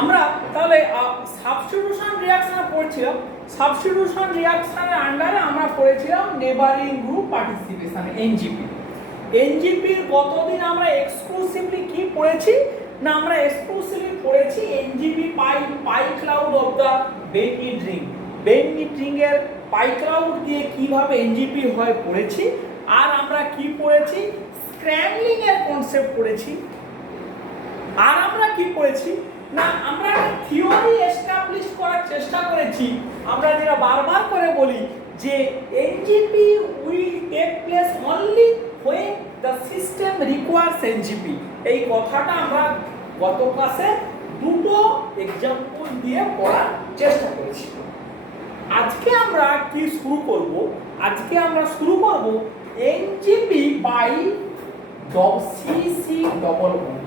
আমরা তাহলে substitution reaction পড়ছিলাম। সাবস্টিটিউশন রিঅ্যাকশনের আন্ডারে আমরা পড়েছিলাম নেবারিং গ্রুপ পার্টিসিপেশন, এনজিপি। এনজিপির গতদিন আমরা এক্সক্লুসিভলি কি পড়েছি না, আমরা এক্সক্লুসিভলি পড়েছি NGP pi cloud of the benzene ring. Benzene ring এর পাই ক্লাউড দিয়ে কিভাবে এনজিপি হয় পড়েছি। আর আমরা কি পড়েছি, স্ক্র্যাম্বলিং এর কনসেপ্ট পড়েছি। আর আমরা কি পড়েছি না, আমরা থিওরি এস্টাবলিশ করার চেষ্টা করেছি। আমরা যেটা বারবার করে বলি যে NGP will take place only when the system requires NGP. এই কথাটা আমরা গত ক্লাসে দুটো এক্সাম্পল দিয়ে পড়ার চেষ্টা করেছি। আজকে আমরা কি শুরু করব, আজকে আমরা শুরু করব NGP by CC double bond.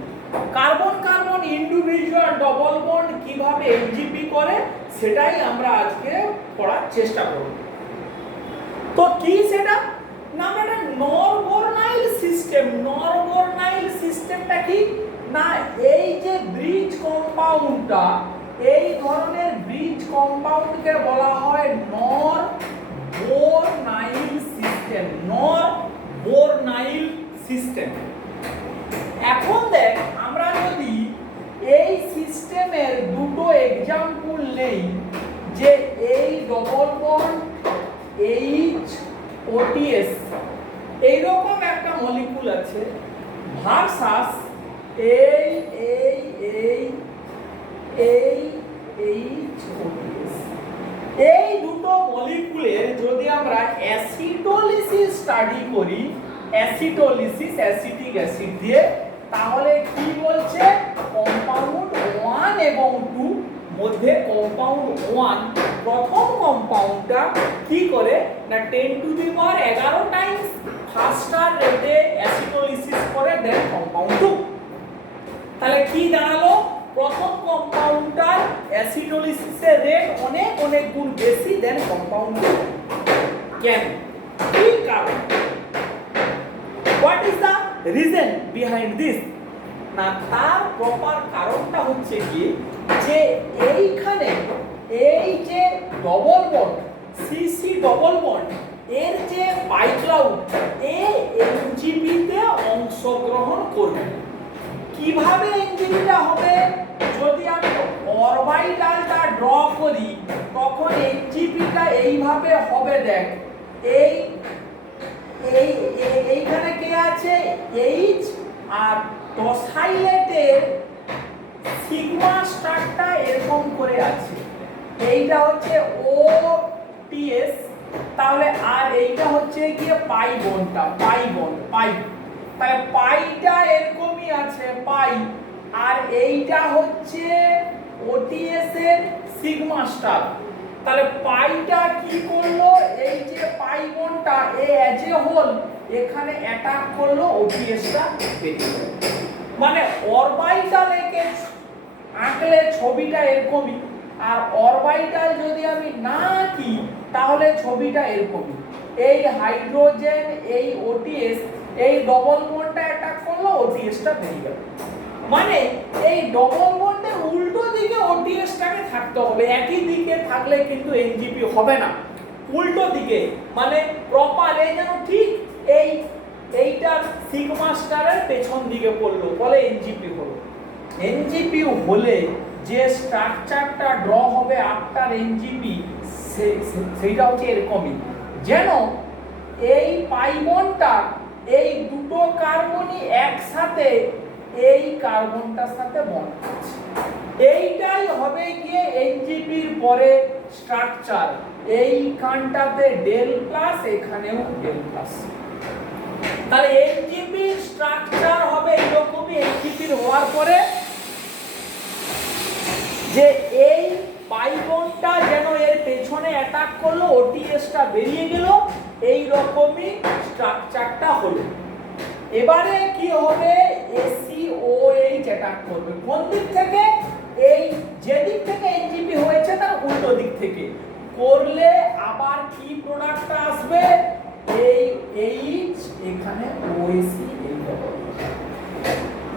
Carbon carbon individual double bond কিভাবে এনজিপি করে সেটাই আমরা আজকে পড়ার চেষ্টা করব। তো কি সেটা না, আমরা নরবর্নাইল সিস্টেম। নরবর্নাইল সিস্টেমটা কি না, এই যে ব্রিজ কম্পাউন্ডটা, এই ধরনের ব্রিজ কম্পাউন্ডকে বলা হয় নরবর্নাইল সিস্টেম। নরবর্নাইল সিস্টেম। এখন দেখ, আমরা যদি এই সিস্টেমের দুটো এক্সাম্পল নেই, যে এই ডবল বন্ড এইচ ওটিএস এইরকম একটা মলিকুল আছে ভার্সাস এই এই এই এই এইচ ওটিএস, এই দুটো মলিকুলের যদি আমরা অ্যাসিটোলিসিস স্টাডি করি, অ্যাসিটোলিসিস অ্যাসিটিক অ্যাসিড দিয়ে, তাহলে কি বলছে কম্পাউন্ড 1 এবং 2 মধ্যে কম্পাউন্ড 1 প্রথম কম্পাউন্ডটা কি করে না 10 টু দি পাওয়ার 11 টাইমস ফাস্টার রেটে অ্যাসিটোলিসিস করে দেন কম্পাউন্ড 2। তাহলে কি দাঁড়ালো, প্রথম কম্পাউন্ডটার অ্যাসিটোলিসিসের রেট অনেক অনেক গুণ বেশি দেন কম্পাউন্ড 2। কেন, কি কারণ, what is the reason behind this না, তার প্রপার কারণটা হচ্ছে কি যে এইখানে এই যে double bond CC double bond এর যে পাই ক্লাউড এ এনজিপি তে অংশগ্রহণ করবে। কিভাবে এনজিপিটা হবে, যদি আমি অরবিটালটা ড্র করি তখন এনজিপিটা এইভাবে হবে। দেখ এই এইখানে কে আছে এইচ, আর টসাইলেটের সিগমা স্টারটা এরকম করে আছে, এইটা হচ্ছে ওটিএস, তাহলে আর এইটা হচ্ছে কি পাই বন্ডটা, পাই বন্ড পাই, তাহলে পাইটা এরকমই আছে পাই, আর এইটা হচ্ছে ওটিএস এর সিগমা স্টার। তাহলে পাইটা কি করলো, এই যে পাই বন্ডটা এ অ্যাজ এ হোল এখানে অ্যাটাক করলো ওটিএসটা বেরিয়ে গেল। মানে অরবিটাল একে আঁকলে ছবিটা এরকমই, আর অরবিটাল যদি আমি না আঁকি তাহলে ছবিটা এরকমই। এই হাইড্রোজেন এই ওটিএস এই ডবল বন্ডটা অ্যাটাক করলো, ওটিএসটা বেরিয়ে গেল। মানে এই ডবল বন্ডের উল্টো দিকে ওটিএসটাকে থাকতে হবে, একই দিকে থাকলে কিন্তু এনজিপি হবে না, উল্টো দিকে মানে প্রপার এই যেন ঠিক এইটা সিগমা স্টারের পেছন দিকে পড়লো, বলে এনজিপি হলো। এনজিপি হলে যে স্ট্রাকচারটা ড্র হবে আফটার এনজিপি সেইটা হচ্ছে এরকমই, যেন এই পাই বন্ডটা এই দুটো কার্বনই একসাথে এই কার্বনটার সাথে বন্ড করছে, এইটাই হবে গিয়ে এনজিপির পরে স্ট্রাকচার। এইখানটাতে ডেল প্লাস, এখানেও ডেল প্লাস। তাহলে এনজিপির স্ট্রাকচার হবে এরকমই। এনজিপির হওয়ার পরে যে এই পাই বন্ডটা যেন এর পেছনে অ্যাটাক করলো, ওটিএসটা বেরিয়ে গেল, এই রকমই স্ট্রাকচারটা হলো। এবারে কি হবে, এসিওএইচ অ্যাটাক করবে কোন দিক থেকে, এই যে দিক থেকে এনজিপি হয়েছে তার উল্টো দিক থেকে করলে আবার কি প্রোডাক্টটা আসবে, এই এইচ এখানে ওএসি এই ডবল।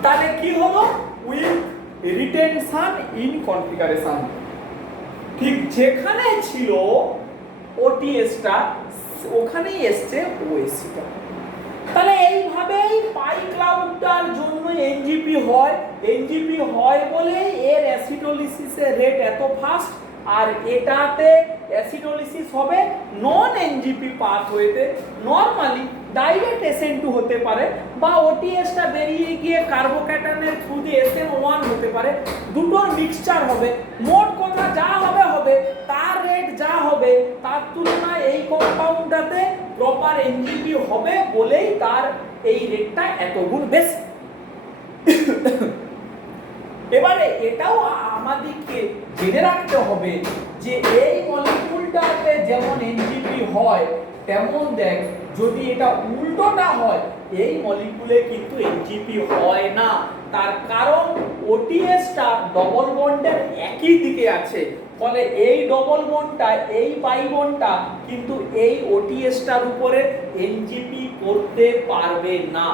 তাহলে কি হলো, উইথ রিটেনশন ইন কনফিগারেশন, ঠিক যেখানে ছিল ওটিএসটা ওখানেই এসছে ওএসসিটা। তাহলে এইভাবেই পাই ক্লাউডটার জন্য এনজিপি হয়, এনজিপি হয় বলে এর অ্যাসিডোলিসিসের রেট এত ফাস্ট, আর এটাতে অ্যাসিডোলিসিস হবে নন এনজিপি পাথওয়েতে। নরমালি ডাইরেক্ট SN2 হতে পারে বা ওটিএসটা বেরিয়ে গিয়ে কার্বোক্যাটায়নের থ্রু দিয়ে SN1 হতে পারে, দুটোর মিক্সচার হবে। মোট কথা যা হবে হবে, তার রেট যা হবে তার তুলনায় এই কম্পাউন্ডটাতে প্রপার এনজিপি হবে বলেই তার এই রেটটা এত গুণ বেশি। এবারে এটাও আমাদেরকে জেনে রাখতে হবে যে এই মলিকিউলটাতে যেমন এনজিপি হয় তেমন দেখ যদি এটা উল্টোটা হয় এই মলিকিউলে কিন্তু এনজিপি হয় না। তার কারণ ওটিএসটা ডবল বন্ডের একই দিকে আছে, ফলে এই ডবল বন্ডটা এই পাই বন্ডটা কিন্তু এই ওটিএসটার উপরে এনজিপি করতে পারবে না।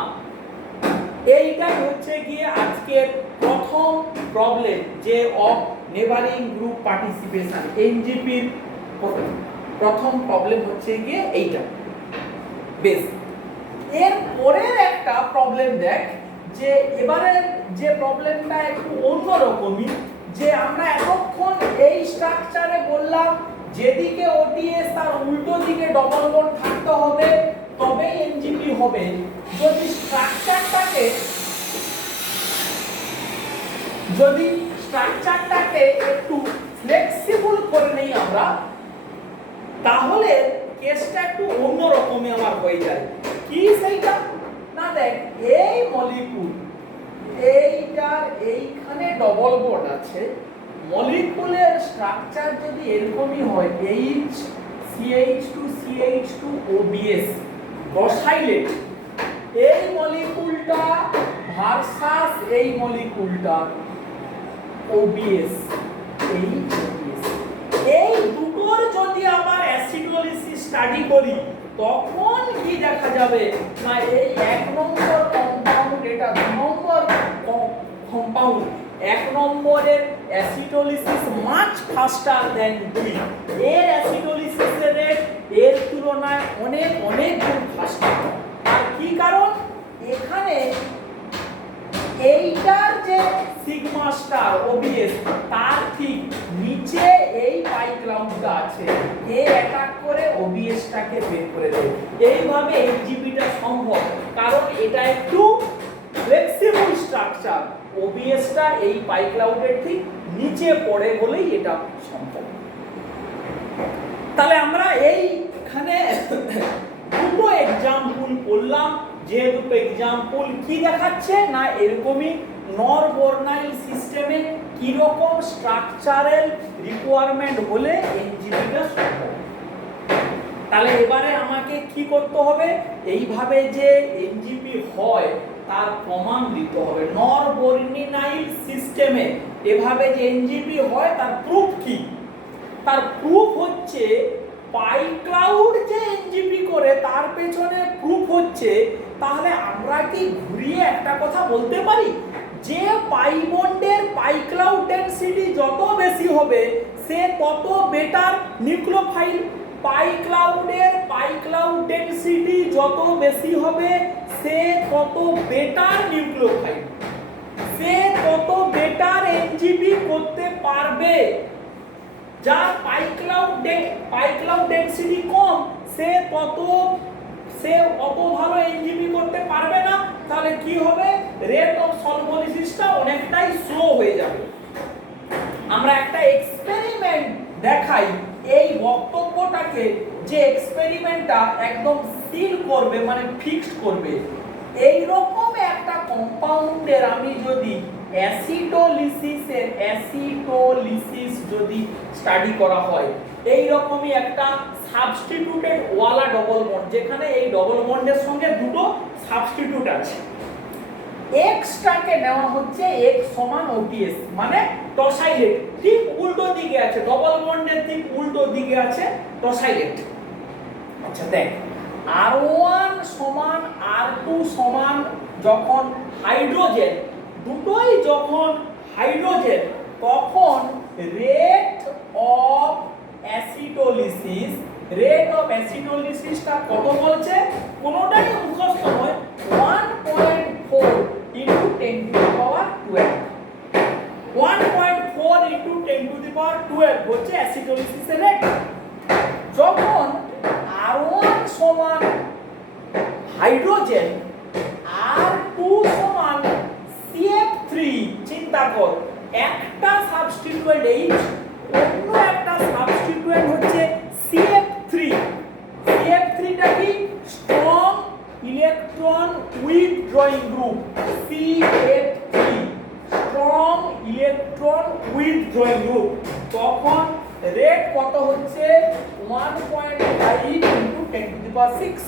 এইটাই হচ্ছে গিয়ে আজকের প্রথম প্রবলেম, যে অফ নেভারিং গ্রুপ পার্টিসিপেশন। এনজিপির প্রথম প্রবলেম হচ্ছে গিয়ে এইটা। বেশ, এর পরের একটা প্রবলেম দেখ, যে এবারে যে প্রবলেমটা একটু অন্যরকমই, যে আমরা এতক্ষণ এই স্ট্রাকচারে বললাম যেদিকে ওটিএস তার উল্টো দিকে ডবল বন্ড থাকতে হবে তবে এনজিপি হবে। যদি স্ট্রাকচারটাকে একটু ফ্লেক্সিবল করে নেই আমরা, তাহলে কেসটা একটু অন্যরকমই আমার হয়ে যায়। কি সেইটা না, দেখ এই মলিকিউল এইটার এইখানে ডবল বন্ড আছে, মলিকিউলের স্ট্রাকচার যদি এরকমই হয় H CH2 CH2 OBS ডসাইলেট, এই মলিকিউলটা ভার্সাস এই মলিকিউলটা OBS, এই দুটোর যদি আবার অ্যাসিডোলিসিস স্টাডি করি তখন কি দেখা যাবে না, এই এক নম্বর কম্পাউন্ড এটা দুই নম্বর কম্পাউন্ড, এক নম্বরের অ্যাসিডোলিসিস মাচ ফাস্টার দেন দুই, এর অ্যাসিডোলিসিসের রেট এর তুলনায় অনেক অনেক গুণ ফাস্টার। আর কি কারণ, এখানে এইটার যে সিগমা স্টার OBS তার ঠিক নিচে এই পাই ক্লাউডটা আছে, এ অ্যাটাক করে OBSটাকে বের করে দেয়। এইভাবে এনজিপিটা সম্ভব, কারণ এটা একটু ফ্লেক্সিবল স্ট্রাকচার, OBSটা এই পাই ক্লাউডের ঠিক নিচে পড়ে বলেই এটা সম্ভব। তাহলে আমরা এইখানে দুটো এক্সাম্পল করলাম, যে দুটো এক্সাম্পল কি দেখাচ্ছে না, এরকমই নর বর্নাইল সিস্টেমে কি রকম স্ট্রাকচারাল রিকোয়ারমেন্ট হলে এনজিপিটা সম্ভব। তাহলে এবারে আমাকে কি করতে হবে, এইভাবে যে এনজিপি হয় তার প্রমাণ দিতে হবে। নর বর্নাইল সিস্টেমে এভাবে যে এনজিপি হয় তার প্রুফ কি, তার প্রুফ হচ্ছে পাই ক্লাউড যে এনজিপি করে তার পেছনে প্রুফ হচ্ছে। তাহলে আমরা কি ঘুরিয়ে একটা কথা বলতে পারি, যে পাই বন্ডের পাই ক্লাউড ডেনসিটি যত বেশি হবে সে তত বেটার নিউক্লিওফাইল, পাই ক্লাউডের পাই ক্লাউড ডেনসিটি যত বেশি হবে সে তত বেটার নিউক্লিওফাইল, সে তত বেটার এনজিপি করতে পারবে। যার পাই ক্লাউড ডেনসিটি কম সে অত ভালো এনজিপি করতে পারবে না। তাহলে কি হবে, রেট অফ সলভোলিসিসটা অনেকটাই স্লো হয়ে যাবে। আমরা একটা এক্সপেরিমেন্ট দেখাই এই বক্তব্যটাকে, যে এক্সপেরিমেন্টটা একদম সিল করবে মানে ফিক্সড করবে। এই রকম একটা কম্পাউন্ডের আমি যদি অ্যাসিডোলিসিস যদি স্টাডি করা হয়, এই রকমই একটা সাবস্টিটিউটেড ওয়ালা ডবল বন্ড, যেখানে এই ডবল বন্ডের সঙ্গে দুটো সাবস্টিটিউট আছে, এক্সটাকে নেওয়া হচ্ছে x সমান OTS মানে টসাইলেট, ঠিক উল্টো দিকে আছে, ডবল বন্ডের ঠিক উল্টো দিকে আছে টসাইলেট। আচ্ছা দেখ, R1 সমান R2 সমান যখন হাইড্রোজেন, দুটোই যখন হাইড্রোজেন, তখন রেট অফ অ্যাসিডোলিসিসটা কত বলছে? কোনোটাই মুখস্থ নয়, 1.4 into 10 to the power 12। 1.4 into 10 to the power 12 হচ্ছে অ্যাসিডোলিসিসের রেট। যখন R1 সমান হাইড্রোজেন, R2 সমান CF3, চিন্তা কর, একটা সাবস্টিটিউয়েন্ট H, অন্য একটা সাবস্টিটিউয়েন্ট হচ্ছে CF3। CF3টা কি? Strong electron withdrawing group, CF3 strong electron withdrawing group. তখন রেট কত হচ্ছে? 1.5 into 10 to the power 6।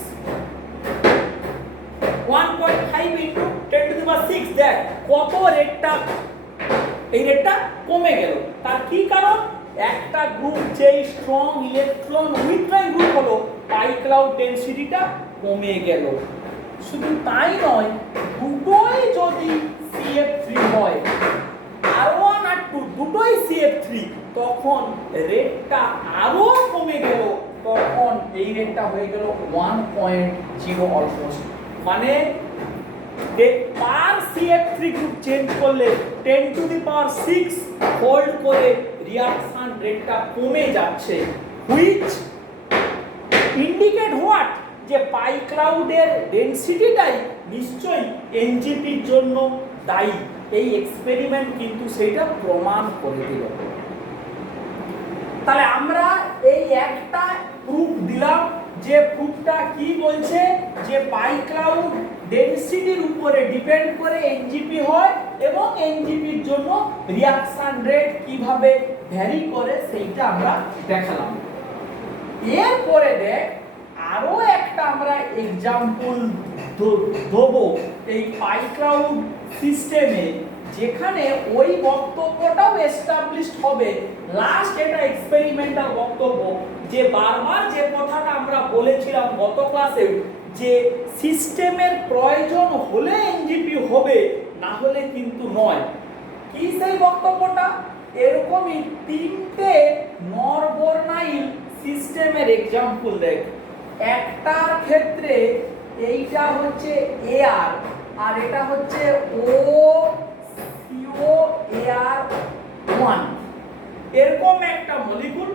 1.5 into 10 to the power 6, দেখ কত রেটটা, এই রেটটা কমে গেল। তার কি কারণ? একটা গ্রুপ যেই স্ট্রং ইলেকট্রন উইথড্রয়িং গ্রুপ হলো, পাই ক্লাউড ডেনসিটিটা কমে গেল। শুধু তাই নয়, দুটোই যদি CF3 হয়, R1 আর 2 দুটোই CF3, তখন রেটটা আরো কমে গেল। তখন এই রেটটা হয়ে গেল 1.0 অলমোস্ট। মানে পার CF3 গ্রুপ চেঞ্জ করলে 10 টু দি পাওয়ার 6 হোল্ড করে রিঅ্যাকশন রেটটা কমে যাচ্ছে, হুইচ ইন্ডিকেট হোয়াট? যে পাই ক্লাউডের ডেনসিটিটাই নিশ্চয়ই এনজিপির জন্য দায়ী। এই এক্সপেরিমেন্ট কিন্তু সেটা প্রমাণ করে দিল। তাহলে আমরা এই একটা প্রুফ দিলাম, যে প্রুফটা কি বলছে? যে পাই ক্লাউড ডেনসিটির উপরে ডিপেন্ড করে এনজিপি হয়, এবং এনজিপির জন্য রিঅ্যাকশন রেট কিভাবে ভ্যারি করে সেইটা আমরা দেখালাম। এরপরে দেখ আরো একটা আমরা এক্সাম্পল দেবো এই পাই ক্লাউড সিস্টেমে, যেখানে ওই বক্তব্যটাও এস্টাবলিশড হবে। লাস্ট এটা এক্সপেরিমেন্টাল বক্তব্য, যে বারবার যে কথাটা আমরা বলেছিলাম গত ক্লাসে, যে সিস্টেমের প্রয়োজন হলে এনজিপি হবে, না হলে কিন্তু নয়। কি সেই বক্তব্যটা? এরকমই তিনটে নরবর্নাইল সিস্টেমের এক্সাম্পল দেখ। একটার ক্ষেত্রে এইটা হচ্ছে এআর, আর এটা হচ্ছে OCOAR1, এরকম একটা মলিকুল।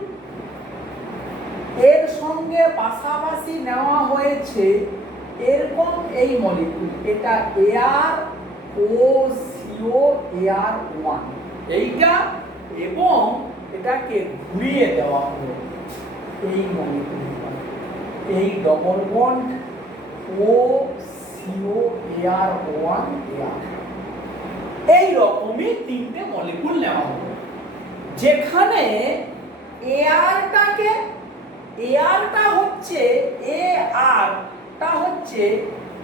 এর সঙ্গে পাশাপাশি নেওয়া হয়েছে এরকম এই মলিকুল, এটা ArOCOAR1 এইটা, এবং এটাকে ঘুরিয়ে দেওয়া হলো এই মলিকুলটা, এই ডবল বন্ড OCOAR1 এই রকমই তিনটে মলিকুল নেওয়া হলো, যেখানে এআরটা হচ্ছে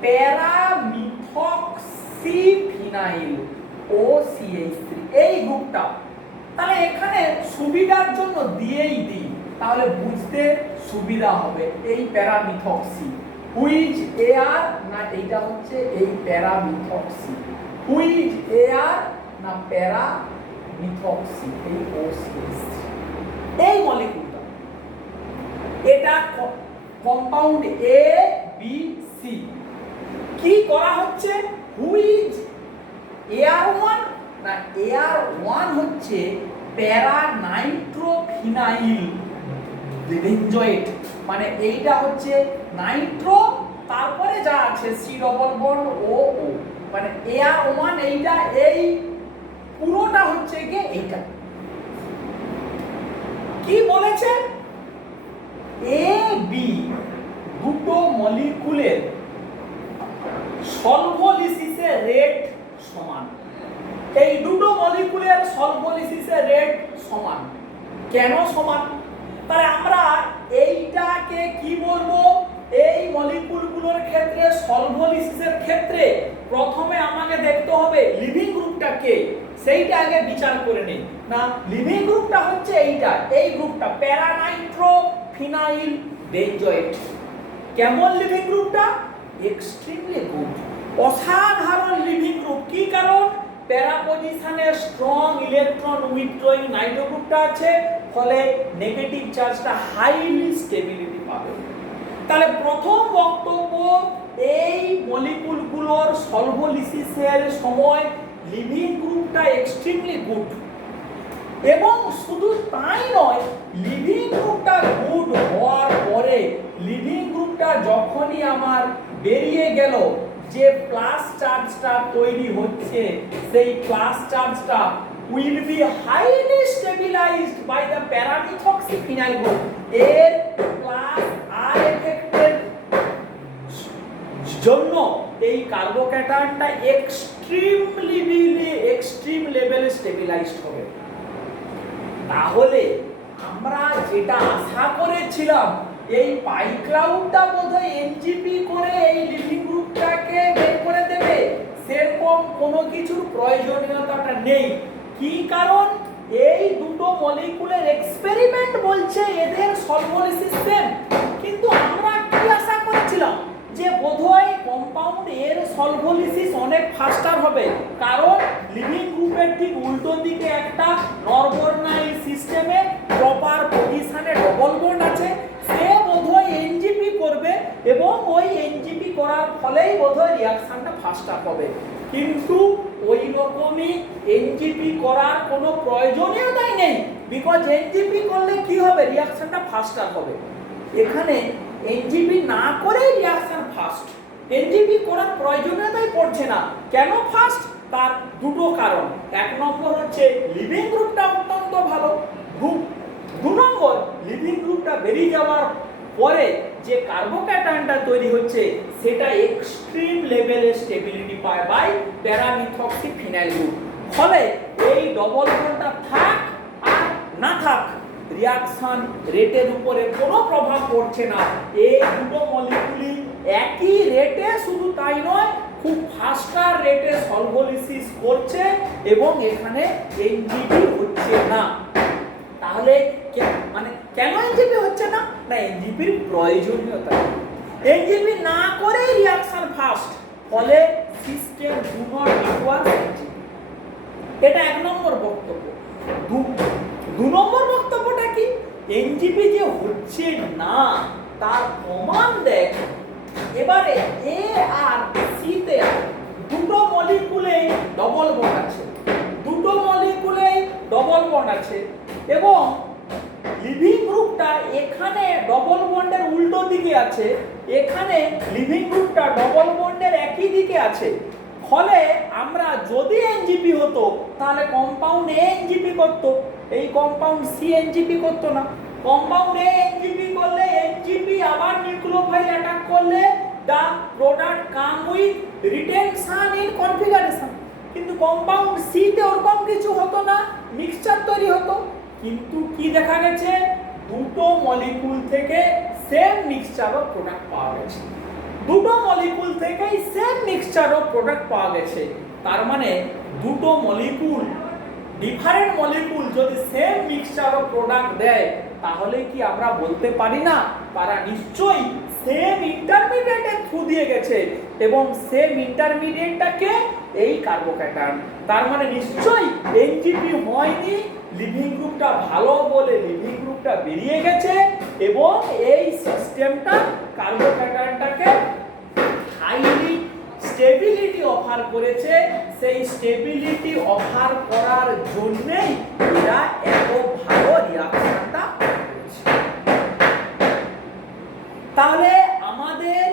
প্যারামিথক্সিফিনাইল OCH3 এই গ্রুপটা। তাহলে এখানে সুবিধার জন্য দিয়েই দিই, তাহলে বুঝতে সুবিধা হবে। এই প্যারামিথক্সি হুইচ এআর, না এইটা হচ্ছে এই প্যারামিথক্সি, হুইচ এআর না প্যারামিথক্সি, এই OCH3 এই মলিকুলটা। এটা কম্পাউন্ড ABC। কি করা হচ্ছে? হুইচ AR1 না AR1 হচ্ছে প্যারানাইট্রোফিনাইল বেঞ্জয়েট, মানে এইটা হচ্ছে নাইট্রো, তারপরে যা আছে C ডবল বন্ড OO, মানে AR1 এইটা, এই পুরোটা হচ্ছে কি এইটা। কি বলেছে? AB দুটো মলিকুলের সলভোলিসিসের রেট সমান। এই দুটো মলিকুলের সলভোলিসিসের রেট সমান। কেন সমান? তাহলে আমরা এইটাকে কি বলবো? এই মলিকুলগুলোর ক্ষেত্রে সলভোলিসিসের ক্ষেত্রে প্রথমে আমাকে দেখতে হবে লিভিং গ্রুপটা কে, সেইটা আগে বিচার করে নেই। না, লিভিং গ্রুপটা হচ্ছে এইটা, এই গ্রুপটা প্যারানাইট্রোফিনাইল বেঞ্জয়েট। কেমন লিভিং গ্রুপটা? এক্সট্রিমলি গুড, অসাধারণ লিভিং গ্রুপ। কি কারণ? প্যারা পজিশনে স্ট্রং ইলেকট্রন উইথড্রয়িং নাইট্রো গ্রুপটা আছে, ফলে নেগেটিভ চার্জটা হাইলি স্টেবিলিটি পাবে। তাহলে প্রথম বক্তব্য, এই মলিকুলগুলোর সলভোলিসিসের সময় লিভিং গ্রুপটা এক্সট্রিমলি গুড, এবং শুধু তাই নয়, লিভিং গ্রুপটা গুড হওয়ার পরে লিভিং গ্রুপটা যখনই আমার বেরিয়ে গেল, যে প্লাস চার্জটা তৈরি হচ্ছে সেই প্লাস চার্জটা will be highly stabilized by the para-methoxyphenyl group। এর প্লাস আর এফেক্টের জন্য এই কার্বোক্যাটায়নটা এক্সট্রিম লেভেলে স্টেবিলাইজড হবে। তাহলে আমরা যেটা আশা করেছিলাম, এই পাই ক্লাউডটা বোধহয় এনজিপি করে এই লিভিং গ্রুপটাকে বের করে দেবে, সেরকম কোনো কিছুর প্রয়োজনীয়তাটা নেই। কি কারণ? এই দুটো মলিকুলের এক্সপেরিমেন্ট বলছে এদের সলভোলিসিস সেম, কিন্তু আমরা কি আশা করেছিলাম যে বোধহয় কম্পাউন্ড এর সলভোলিসিস অনেক ফাস্টার হবে, কারণ লিভিং গ্রুপের ঠিক উল্টো দিকে একটা নরবর্নাইল সিস্টেমে প্রপার পজিশনে ডবল বন্ড আছে, সে বোধহয় এনজিপি করবে এবং ওই এনজিপি করার ফলেই বোধহয় রিঅ্যাকশনটা ফাস্টার হবে। কিন্তু ওই রকমই এনজিপি করার কোনো প্রয়োজনীয়তাই নেই, বিকজ এনজিপি করলে কি হবে, রিঅ্যাকশনটা ফাস্টার হবে। এখানে এনজিপি না করে রিঅ্যাকশন ফাস্ট, এনজিপি করার প্রয়োজনীয়তাই পড়ছে না। কেন ফাস্ট? তার দুটো কারণ। এক নম্বর হচ্ছে লিভিং গ্রুপটা অত্যন্ত ভালো, দু নম্বর লিভিং গ্রুপটা বেরিয়ে যাওয়ার পরে যে কার্বোক্যাটায়নটা তৈরি হচ্ছে সেটা এক্সট্রিম লেভেলে স্টেবিলিটি পায় বাই প্যারামিথক্সিফিনাইল গ্রুপ। ফলে এই ডবল বন্ডটা থাক আর না থাক, রিঅ্যাকশন রেটের উপরে কোনো প্রভাব পড়ছে না। এই দুটো মলিকুলই একই রেটে, শুধু তাই নয়, খুব ফাস্টার রেটে সলভোলিসিস করছে এবং এখানে এনজিপি হচ্ছে না। তাহলে মানে কেন এনজিপি হচ্ছে না? না, এনজিপির প্রয়োজনীয়তা। এনজিপি না করে রিঅ্যাকশন ফাস্ট, ফলে system do not require NJP. এটা এক নম্বর বক্তব্য। দু নম্বর বক্তব্যটা কি? এনজিপি যে হচ্ছে না তার প্রমাণ দেয় এবারে এ আর সি তে দুটো মলিকুলে ডবল বন্ড আছে, দুটো মলিকুলে ডবল বন্ড আছে, এবং লিভিং গ্রুপটা এখানে ডবল বন্ডের উল্টো দিকে আছে, এখানে লিভিং গ্রুপটা ডবল বন্ডের একই দিকে আছে। ফলে আমরা যদি এনজিপি হতো তাহলে কম্পাউন্ড এ এনজিপি করতো, এই কম্পাউন্ড সি এনজিপি করতো না। কম্পাউন্ড এ এনজিপি করলে এনজিপি আবার নিউক্লিওফাইল অ্যাটাক করলে the product come with retention in configuration, কিন্তু কম্পাউন্ড সি তে ওরকম কিছু হতো না, মিক্সচার তৈরি হতো। কিন্তু কি দেখা গেছে, দুটো মলিকুল থেকে সেম মিক্সচার অফ প্রোডাক্ট পাওয়া গেছে, দুটো মলিকুল থেকেই সেম মিক্সচার অফ প্রোডাক্ট পাওয়া গেছে। তার মানে দুটো মলিকুল, ডিফারেন্ট মলিকুল যদি সেম মিক্সচার অফ প্রোডাক্ট দেয়, তাহলে কি আমরা বলতে পারি না তারা নিশ্চয়ই সেম ইন্টারমিডিয়েটের থ্রু দিয়ে গেছে, এবং সেম ইন্টারমিডিয়েটটাকে এই কার্বোক্যাটায়ন। তার মানে নিশ্চয়ই এনজিপি হয়নি, লিভিং গ্রুপটা ভালো বলে লিভিং গ্রুপটা বেরিয়ে গেছে, এবং এই সিস্টেমটা কার্বোক্যাটায়নটাকে হাইলি স্টেবিলিটি অফার করেছে। সেই স্টেবিলিটি অফার করার জন্যই এরা এত ভালো রিঅ্যাকশনটা করেছে। তাহলে আমাদের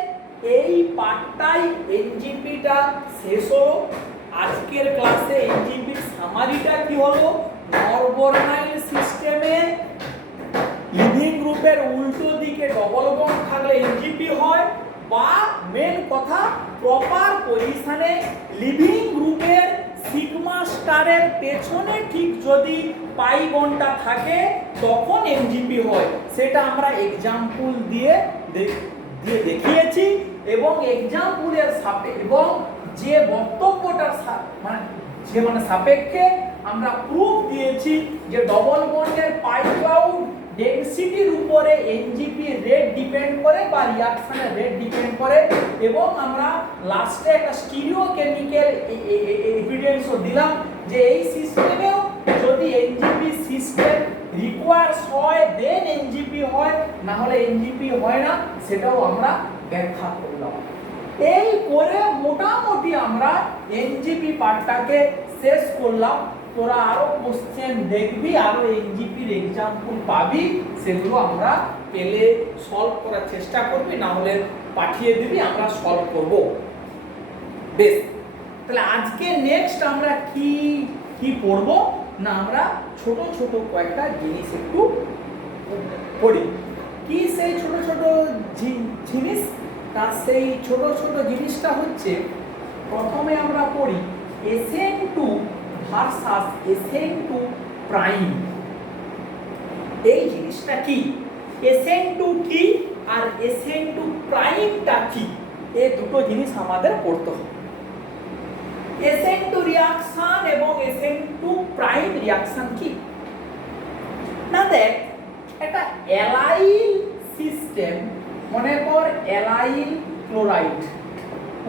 এই পার্টটাই এনজিপিটা শেষ হলো। আজকের ক্লাসে এনজিপির সামারিটা কি হলো, নরবর্নাইল সিস্টেমে লিভিং গ্রুপের উল্টো দিকে ডবল বন্ড থাকলে এনজিপি হয়, বা মেন কথা প্রপার পজিশনে লিভিং গ্রুপের সিগমা স্টারের পেছনে ঠিক যদি পাই বন্ডটা থাকে তখন এনজিপি হয়। সেটা আমরা এক্সাম্পল দিয়ে দেখিয়েছি, এবং এক্সাম্পলের সাপেক্ষে এবং যে বক্তব্যটার মানে সাপেক্ষে আমরা প্রুফ দিয়েছি যে ডবল বন্ডের পাই ক্লাউড ডেনসিটির উপরে এনজিপি রেট ডিপেন্ড করে বা রিঅ্যাকশনের রেট ডিপেন্ড করে এবং আমরা লাস্টে একটা স্টিরিওকেমিক্যাল এভিডেন্সও দিলাম যে এই সিস্টেমেও যদি এনজিপি সিস্টেম রিকোয়ার্স হয় দেন এনজিপি হয়, না হলে এনজিপি হয় না, সেটাও আমরা ব্যাখ্যা করলাম। এই করে মোটামুটি আমরা এনজিপি পার্টটাকে শেষ করলাম। তোরা আরো কোশ্চেন দেখবি, আরো এনজিপির এক্সাম্পল পাবি, সেগুলো আমরা পেলে সলভ করার চেষ্টা করবি, না হলে পাঠিয়ে দিবি, আমরা সলভ করব। বেশ, তাহলে আজকে নেক্সট আমরা কি কি পড়ব না, আমরা ছোট ছোট কয়েকটা জিনিস একটু পড়ি। কি সেই ছোট ছোট জিনিস? তার সেই ছোট ছোট জিনিসটা হচ্ছে, প্রথমে আমরা পড়ি SN2 ভার্সাস SN2 প্রাইম। এই জিনিসটা কি, SN2 কি আর SN2 প্রাইমটা কি, এই দুটো জিনিস আমাদের পড়তে হবে। SN2 রিঅ্যাকশন এবং SN2 প্রাইম রিঅ্যাকশন কি না, দেখ একটা অ্যালাইল সিস্টেম, মনে কর অ্যালাইল ক্লোরাইড,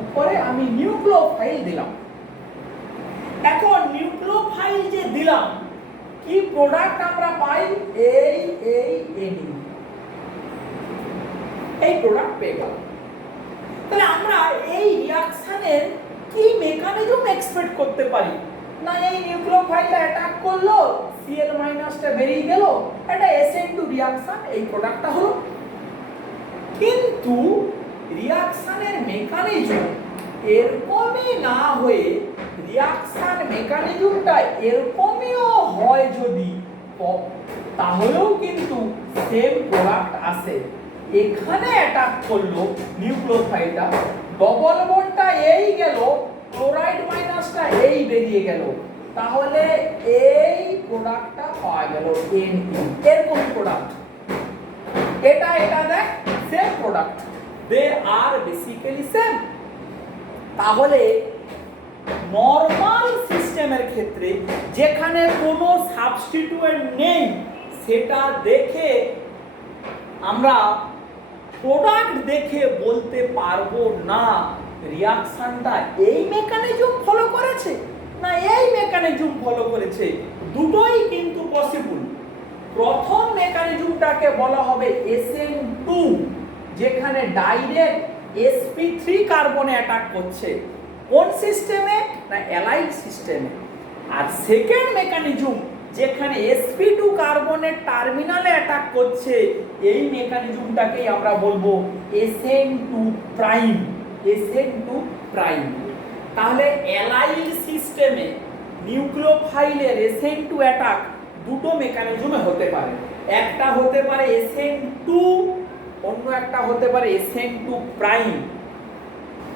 উপরে আমি নিউক্লিওফাইল দিলাম। এখন নিউক্লিওফাইল যে দিলাম, কি প্রোডাক্ট আমরা পাই? এই প্রোডাক্ট পেয়ে গেলাম। তাহলে আমরা এই রিঅ্যাকশনের কি মেকানিজম এক্সপেক্ট করতে পারি? না, এই নিউক্লিওফাইলটা অ্যাটাক করলো, Cl- টা বেরিয়ে গেল, এটা SN2 রিঅ্যাকশন, এই প্রোডাক্টটা হলো। কিন্তু রিঅ্যাকশনের মেকানিজম এরকমই না হয়ে রিঅ্যাকশন মেকানিজমটা এরকমইও হয় যদি, তাহলেও কিন্তু সেম প্রোডাক্ট আসে। এখানে অ্যাটাক করলো নিউক্লিওফাইলটা, ডবল বন্ডটা এই গেল, ক্লোরাইড মাইনাসটা এই বেরিয়ে গেল, তাহলে এই প্রোডাক্টটা পাওয়া গেল Na, এরকম প্রোডাক্ট। এটা দেখ সেম প্রোডাক্ট, দে আর বেসিক্যালি সেম। তাহলে নরমাল সিস্টেমের ক্ষেত্রে যেখানে কোনো সাবস্টিটিউয়েন্ট নেই, সেটা দেখে আমরা প্রোডাক্ট দেখে বলতে পারবো না রিঅ্যাকশনটা এই মেকানিজম ফলো করেছে না এই মেকানিজম ফলো করেছে। দুটোই কিন্তু পসিবল। প্রথম মেকানিজমটাকে বলা হবে SN2, যেখানে ডাইরেক্ট sp3 কার্বনে অ্যাটাক করছে, কোন সিস্টেমে না অ্যালাইড সিস্টেমে। আর সেকেন্ড মেকানিজম যেখানে sp2 কার্বনের টার্মিনালে অ্যাটাক করছে, এই মেকানিজমটাকেই আমরা বলবো SN2 প্রাইম। SN2 prime. তাহলে অ্যালাইড সিস্টেমে নিউক্লিওফাইলের SN2 অ্যাটাক দুটো মেকানিজমে হতে পারে। একটা হতে পারে SN2, অন্য একটা হতে পারে SN2 প্রাইম।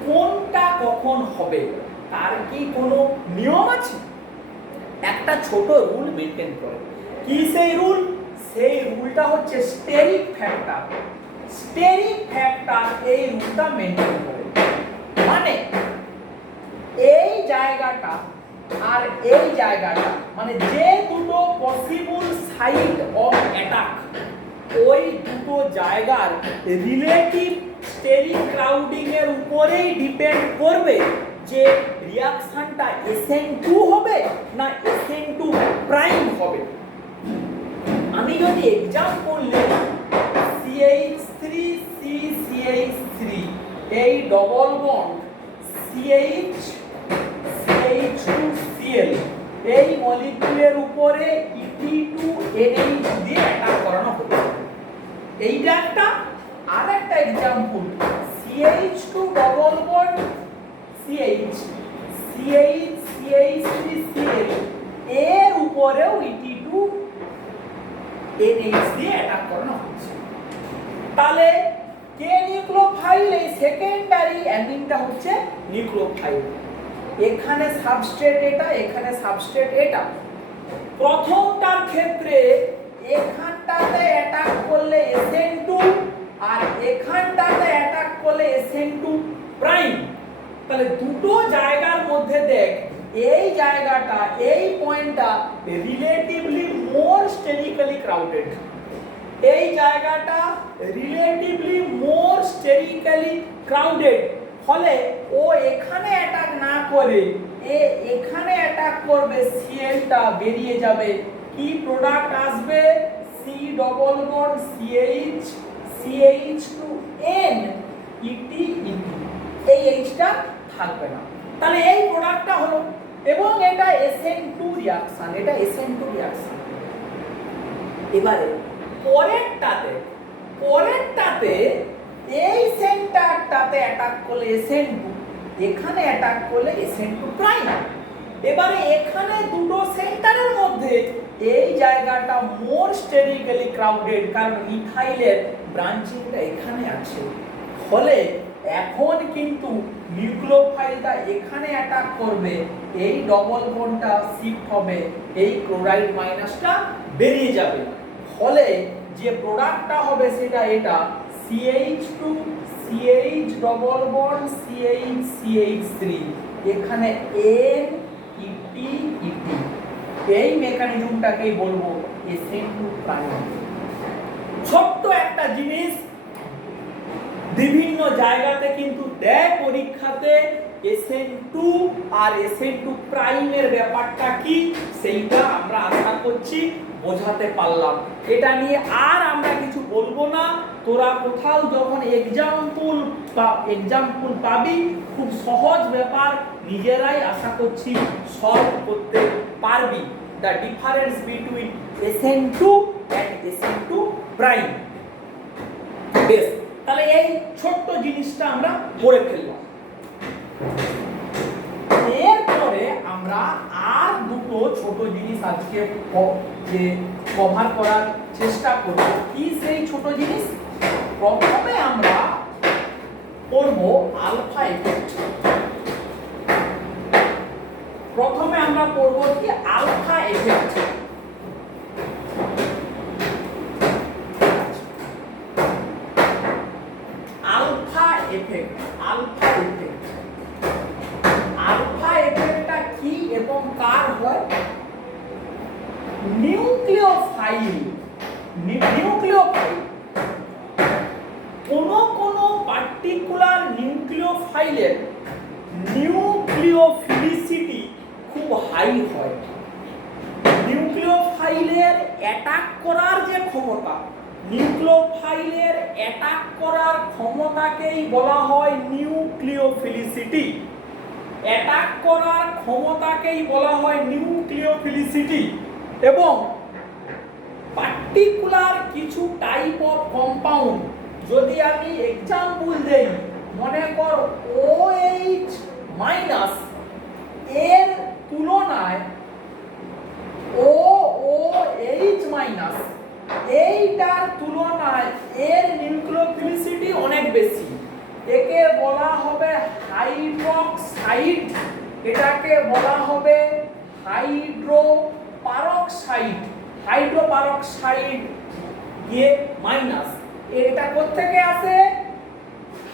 কোনটা কখন হবে তার কি কোনো নিয়ম আছে? একটা ছোট রুল মেনটেন করে। কি সেই রুল? সেই রুলটা হচ্ছে স্টেরিক ফ্যাক্টর। স্টেরিক ফ্যাক্টর এই রুলটা মেনটেন করে। মানে এই জায়গাটা আর এই জায়গাটা, মানে যে দুটো পসিবল সাইট অফ অ্যাটাক, ওই দুটো জায়গার রিলেটিভ স্টেরিক ক্রাউডিং এর উপরেই ডিপেন্ড করবে যে রিঅ্যাকশনটা SN2 হবে না SN2 প্রাইম হবে। আমি যদি এক্সাম্পল নিই, CH3CCH3, এই ডবল বন্ড CH2Cl, এই মলিকিউলের উপরে E2NH দিয়ে অ্যাটাক করানো হতো। এইটা একটা। আর একটা example, CH2 double bond CH3Cl, এর উপরেও E2NH দিয়ে অ্যাটাক করানো হচ্ছে। তাহলে কে নিউক্লিওফাইল? এই সেকেন্ডারি অ্যামিনটা হচ্ছে নিউক্লিওফাইল। এখানে সাবস্ট্রেট এটা, এখানে সাবস্ট্রেট এটা। প্রথমটার ক্ষেত্রে এখানটাতে অ্যাটাক করলে SN2 আর এখানটাতে অ্যাটাক করলে SN2 প্রাইম। তাহলে দুটো জায়গার মধ্যে দেখ, এই জায়গাটা, এই পয়েন্টটা রিলেটিভলি মোর স্টেরিক্যালি ক্রাউডেড। এই জায়গাটা রিলেটিভলি মোর স্টেরিক্যালি ক্রাউডেড, ফলে ও এখানে অ্যাটাক না করে এখানে অ্যাটাক করবে, সিএলটা বেরিয়ে যাবে, কি প্রোডাক্ট আসবে, C double bond CH CH two N ET ET, এই এইচটা থাকবে না, তাহলে এই প্রোডাক্টটা হলো, এবং এটা SN2 রিঅ্যাকশন, এটা SN2 রিঅ্যাকশন। এবারে পরেরটাতে এই সেন্টারটাতে অ্যাটাক করলে SN2, এখানে অ্যাটাক করলে SN2 প্রাইম। এবারে এখানে দুটো সেন্টারের মধ্যে এই জায়গাটা মোর স্টেরিক্যালি ক্রাউডেড, কারণ মিথাইলের ব্রাঞ্চিংটা এখানে আছে, ফলে এখন কিন্তু নিউক্লিওফাইলটা এখানে অ্যাটাক করবে, এই ডবল বন্ডটা শিফট হবে, এই ক্লোরাইড মাইনাসটা বেরিয়ে যাবে, ফলে যে প্রোডাক্টটা হবে সেটা এটা CH2 CH double bond CH CH3, এখানে N ET ET, এই মেকানিজমটাকেই বলবো SN2 প্রাইম। ছোট্ট একটা জিনিস বিভিন্ন জায়গাতে কিন্তু দেয় পরীক্ষাতে, SN2 আর SN2 প্রাইমের ব্যাপারটা কি সেইটা আমরা আশা করছি বোঝাতে পারলাম। এটা নিয়ে আর আমরা কিছু বলবো না, তোরা কোথাও যখন এক্সাম্পল পাবি খুব সহজ ব্যাপার নিজেরাই আশা করছি সলভ করতে পারবি, the difference between SN2 and SN2 prime. বেশ, তাহলে এই ছোট্ট জিনিসটা আমরা পড়ে ফেললাম। এরপরে আমরা আর দুটো ছোট জিনিস আজকে যে কভার করার চেষ্টা করব। কি সেই ছোট জিনিস? প্রথমে আমরা পড়ব আলফা এফেক্ট। প্রথমে আমরা পড়ব কি alpha effect. Alpha effect, alpha effect, alpha এফেক্টটা কি এবং কার হয়? নিউক্লিওফাইল, কোন পার্টিকুলার নিউক্লিওফাইলের নিউক্লিওফিলিসিটি খুব হাই হয়। নিউক্লিওফাইলের অ্যাটাক করার যে ক্ষমতা, নিউক্লিওফাইলের অ্যাটাক করার ক্ষমতাকেই বলা হয় নিউক্লিওফিলিসিটি। অ্যাটাক করার ক্ষমতাকেই বলা হয় নিউক্লিওফিলিসিটি। এবং পার্টিকুলার কিছু টাইপ অফ কম্পাউন্ড, যদি আমি এক্সাম্পল দেই, মনে কর OH মাইনাস এর তুলনায় OH মাইনাস এইটার তুলনায় এর নিউক্লিওফিলিসিটি অনেক বেশি, একে বলা হবে হাইড্রোক্সাইড, এটাকে বলা হবে হাইড্রোপারক্সাইড। হাইড্রোপারক্সাইড গিয়ে মাইনাস, এটা কোত্থেকে আসে?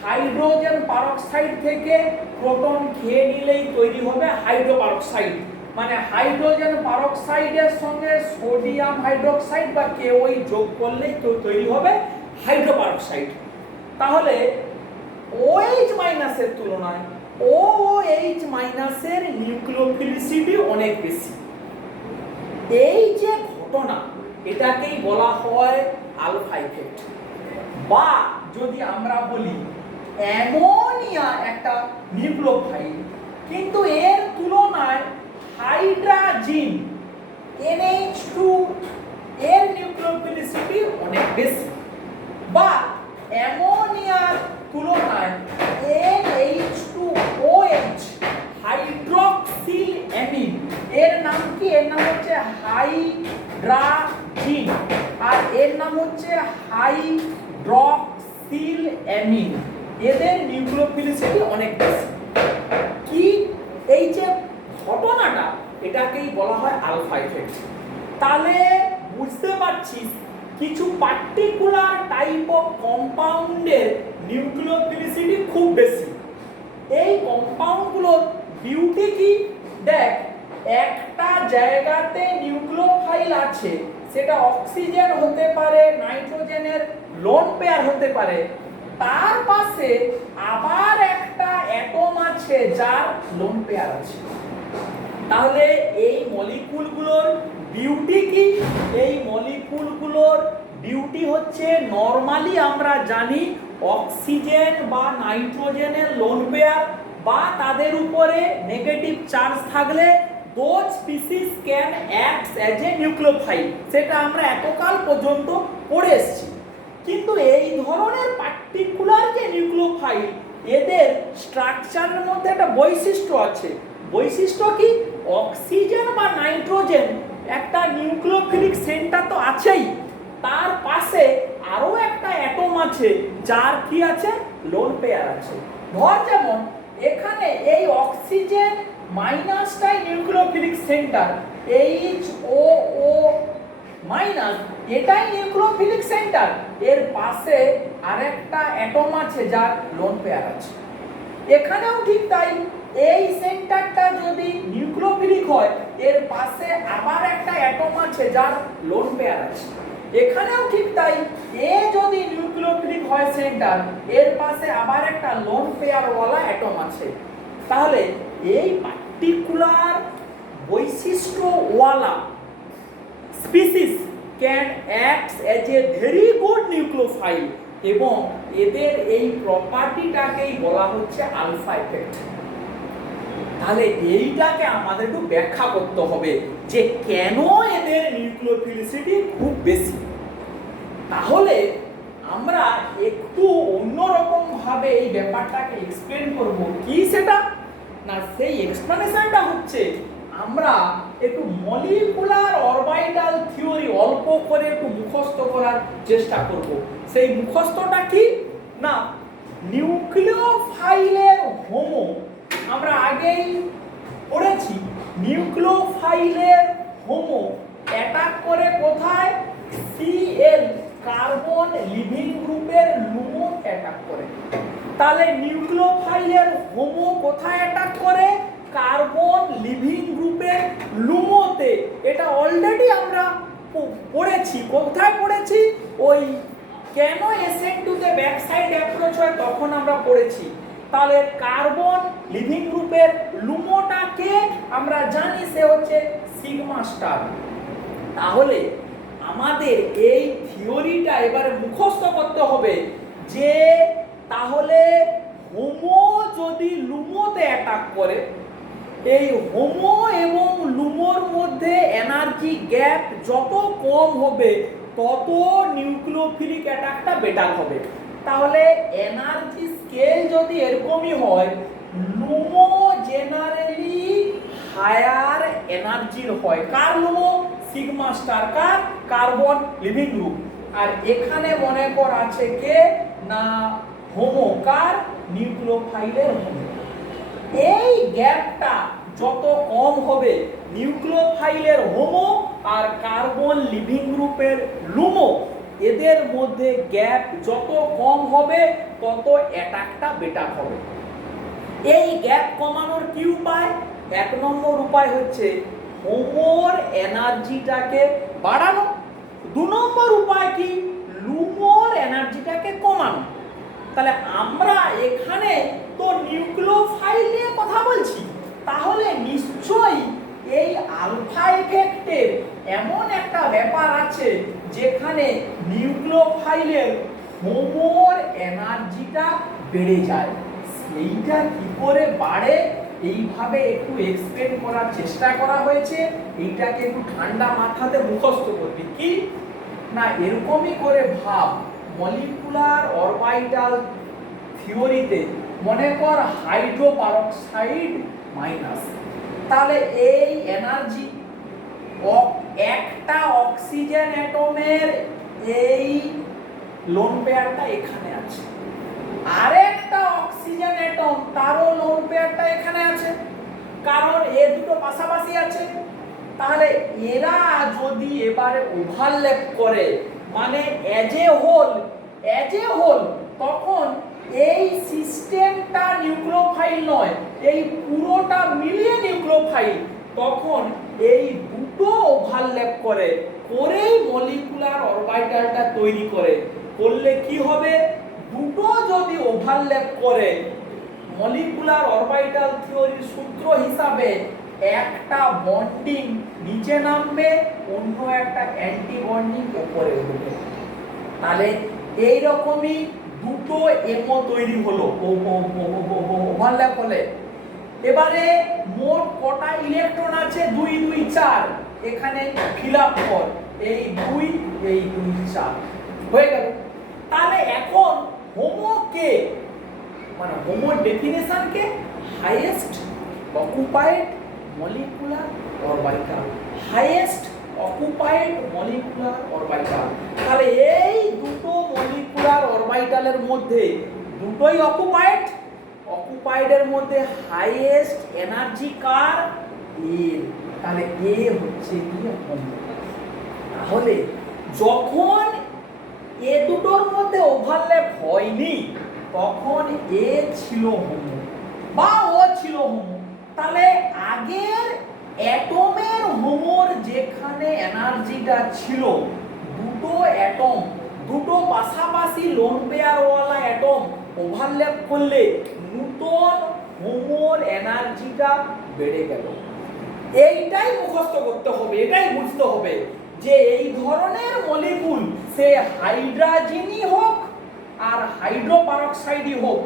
হাইড্রোজেন পারক্সাইড থেকে প্রোটন খেয়ে নিলেই তৈরি হবে হাইড্রোপারক্সাইড। মানে হাইড্রোজেন পারক্সাইডের সঙ্গে সোডিয়াম হাইড্রোক্সাইড বা KOH যোগ করলেই তৈরি হবে হাইড্রোপারক্সাইড। তাহলে OH মাইনাসের তুলনায় OH মাইনাসের নিউক্লিওফিলিসিটি অনেক বেশি। এই যে ঘটনা, এটাকেই বলা হয় আলফা ইফেক্ট। বা যদি আমরা বলি অ্যামোনিয়া একটা নিউক্লিওফাইল, কিন্তু এর তুলনায় হাইড্রোজেন NH2 এর নিউক্লিওফিলিসিটি অনেক বেশি। বা অ্যামোনিয়ার তুলনায় NH2OH হাইড্রক্সিল অ্যামিন, এর নাম কি? এর নাম হচ্ছে হাইড্রাজিন, আর এর নাম হচ্ছে হাইড্রক্সিল অ্যামিন। এদের নিউক্লিওফিলিসিটি অনেক বেশি। কি এই যে ঘটনাটা, এটাকেই বলা হয় আলফা ইফেক্ট। তাহলে বুঝতে পারছিস কিছু পার্টিকুলার টাইপ অফ কম্পাউন্ডের নিউক্লিওফিলিসিটি খুব বেশি। এই কম্পাউন্ডগুলোর বিউটি কি? দেখ, একটা জায়গাতে নিউক্লিওফাইল আছে সেটা অক্সিজেন হতে পারে, নাইট্রোজেনের লোন পেয়ার হতে পারে, তার পাশে আবার একটা অ্যাটম আছে যার লোন পেয়ার আছে। তাহলে এই মলিকুলগুলোর বিউটি কি? এই মলিকুলগুলোর বিউটি হচ্ছে নরমালি আমরা জানি অক্সিজেন বা নাইট্রোজেনের লোন পেয়ার বা তাদের উপরে নেগেটিভ চার্জ থাকলে those species can act as a nucleophile, সেটা আমরা এতকাল পর্যন্ত পড়ে এসেছি। কিন্তু এই ধরনের পার্টিকুলার যে নিউক্লিওফাইল, এদের স্ট্রাকচারের মধ্যে একটা বৈশিষ্ট্য আছে। বৈশিষ্ট্য কি? অক্সিজেন বা নাইট্রোজেন একটা নিউক্লিওফিলিক সেন্টার তো আছেই, তার পাশে আরো একটা অ্যাটম আছে যার কি আছে? লোন পেয়ার আছে। ধর যেমন এখানে এই অক্সিজেন মাইনাসটাই নিউক্লিওফিলিক সেন্টার, HOO মাইনাস এটাই নিউক্লিওফিলিক সেন্টার, এর পাশে আরেকটা অ্যাটম আছে যার লোন পেয়ার আছে। এখানেও ঠিক তাই, এই সেন্টারটা যদি নিউক্লিওফিলিক হয় এর পাশে আবার একটা অ্যাটম আছে যার লোন পেয়ার আছে। এখানেও ঠিক তাই, এ যদি নিউক্লিওফিলিক হয় সেন্টার, এর পাশে আবার একটা লোন পেয়ারওয়ালা অ্যাটম আছে। তাহলে এই পার্টিকুলার বৈশিষ্ট্যওয়ালা species can act as a very good nucleophile, এবং এদের এই প্রপার্টিটাকেই বলা হচ্ছে আলফা এফেক্ট। তাহলে এইটাকে আমাদের একটু ব্যাখ্যা করতে হবে যে কেন এদের নিউক্লিওফিলিসিটি খুব বেশি। তাহলে আমরা একটু অন্যরকম ভাবে এই ব্যাপারটাকে এক্সপ্লেন করব। কি সেটা? না, সেই এক্সপ্লেনেশনটা হচ্ছে আমরা একটু মলিকুলার অরবিটাল থিওরি অল্প করে একটু মুখস্থ করার চেষ্টা করব। সেই মুখস্থটা কি? না, নিউক্লিওফাইলের হোমো আমরা আগেই পড়েছি। নিউক্লিওফাইলের হোমো অ্যাটাক করে কোথায়? Cl কার্বন লিভিং গ্রুপের লুমো অ্যাটাক করে। তাহলে নিউক্লিওফাইলের হোমো কোথায় অ্যাটাক করে? কার্বন লিভিং গ্রুপের লুমোতে। এটা অলরেডি আমরা পড়েছি। কোথায় পড়েছি? ওই কেন SN2 তে ব্যাক সাইড অ্যাপ্রোচ হয় তখন আমরা পড়েছি। তাহলে কার্বন লিভিং গ্রুপের লুমোটাকে আমরা জানি সে হচ্ছে সিগমা স্টার। তাহলে আমাদের এই থিওরিটা এবারে মুখস্থ করতে হবে যে তাহলে হোমো যদি লুমোতে অ্যাটাক করে, এই হোমো এবং লুমোর মধ্যে এনার্জি গ্যাপ যত কম হবে তত নিউক্লিওফিলিক অ্যাটাকটা বেটার হবে। তাহলে এনার্জি স্কেল যদি এরকমই হয়, লুমো জেনারেলি হায়ার এনার্জির হয়। কার লুমো? Sigma star. কার? Carbon leaving group. আর এখানে মনে কর আছে কে? না, হোমো। কার? নিউক্লিওফাইলের হোমো। এই গ্যাপটা যত কম হবে নিউক্লিওফাইলের হোমো আর কার্বন লিভিং গ্রুপের লুমো, এদের মধ্যে গ্যাপ যত কম হবে তত অ্যাটাকটা বেটার হবে। এই গ্যাপ কমানোর কি উপায়? এক নম্বর উপায় হচ্ছে হোমোর এনার্জিটাকে বাড়ানো। দু নম্বর উপায় কি? লুমোর এনার্জিটাকে কমানো। তাহলে আমরা এখানে তো নিউক্লিওফাইল নিয়ে কথা বলছি, তাহলে নিশ্চয়ই এই আলফা এফেক্টের এমন একটা ব্যাপার আছে যেখানে নিউক্লিওফাইলের হোমোর এনার্জিটা বেড়ে যায়। সেইটা কি করে বাড়ে এইভাবে একটু এক্সপ্লেন করার চেষ্টা করা হয়েছে। এইটাকে একটু ঠান্ডা মাথাতে মুখস্থ করবি। কি না, এরকমই করে ভাব, মলিকুলার অরবিটাল থিওরিতে মনে কর হাইড্রোপারক্সাইড মাইনাস, তাহলে এই এনার্জি একটা অক্সিজেন অ্যাটমের এই লোন পেয়ারটা এখানে আছে, আরেকটা অক্সিজেন অ্যাটম তারও লোন পেয়ারটা এখানে আছে, কারণ এ দুটো পাশাপাশি আছে। তাহলে এরা যদি এবারে ওভারল্যাপ করে, মানে অ্যাজ এ হোল, তখন এই সিস্টেমটা নিউক্লিওফাইল নয়, এই পুরোটা মিলিয়ে নিউক্লিওফাইল। তখন এই দুটো দুটো ওভারল্যাপ করে করেই মলিকুলার অরবিটালটা তৈরি করে। করলে কি হবে, দুটো যদি ওভারল্যাপ করে মলিকুলার অরবিটাল থিওরির সূত্র হিসাবে একটা বন্ডিং নিচে নামবে, অন্য একটা অ্যান্টি বন্ডিং উপরে উঠবে। তাহলে এই রকমই দুটো এমও তৈরি হলো ওভারল্যাপ হলে। এবারে মোট কটা ইলেকট্রন আছে, 2 2 4, এখানে ফিল আপ কর, এই 2 এই 2 4 হয়ে গেল। তাহলে এখন হোমোকে মানে হোমোর ডেফিনেশন কে highest occupied molecular orbital, highest occupied molecular orbital. তাহলে এই দুটো মলিকুলার অরবিটালের মধ্যে দুটোই অকুপাইড, অকুপাইডের মধ্যে হাইয়েস্ট এনার্জি কার, এর। তাহলে এ হচ্ছে কি হোমো। তাহলে যখন এ দুটোর মধ্যে ওভারল্যাপ হয়নি তখন এ ছিল হোমো বা ও ছিল হোমো। তাহলে আগের অ্যাটমের হোমোর যেখানে এনার্জিটা ছিল, দুটো অ্যাটম, দুটো পাশাপাশি লোন পেয়ারওয়ালা অ্যাটম ওভারল্যাপ করলে নতুন হোমোর এনার্জিটা বেড়ে গেল। এইটাই মুখস্থ করতে হবে, এটাই বুঝতে হবে যে এই ধরনের মলিকুল সে হাইড্রোজেনই হোক আর হাইড্রোপারক্সাইডই হোক,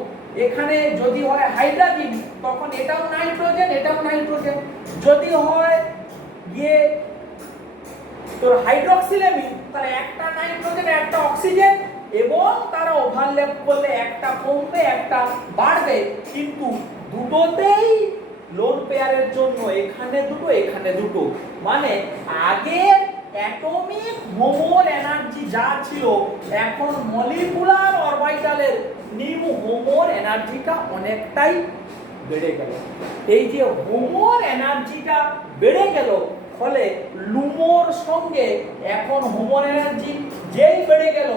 এখানে যদি হয় হাইড্রোজেন তখন এটাও নাইট্রোজেন এটাও নাইট্রোজেন, যদি হয় ইয়ে তোর হাইড্রোক্সিলেমিন তাহলে একটা নাইট্রোজেন একটা অক্সিজেন, এবং তারা ওভারল্যাপ করলে একটা কমবে একটা বাড়বে, কিন্তু দুটোতেই লোন পেয়ারের জন্য এখানে দুটো এখানে দুটো, মানে আগের অ্যাটমিক হোমোর এনার্জি যা ছিল এখন মলিকুলার অরবিটালের নিউ হোমোর এনার্জিটা অনেকটাই বেড়ে গেল। এই যে হোমোর এনার্জিটা বেড়ে গেল ফলে লুমোর সঙ্গে এখন হোমোর এনার্জি যেই বেড়ে গেল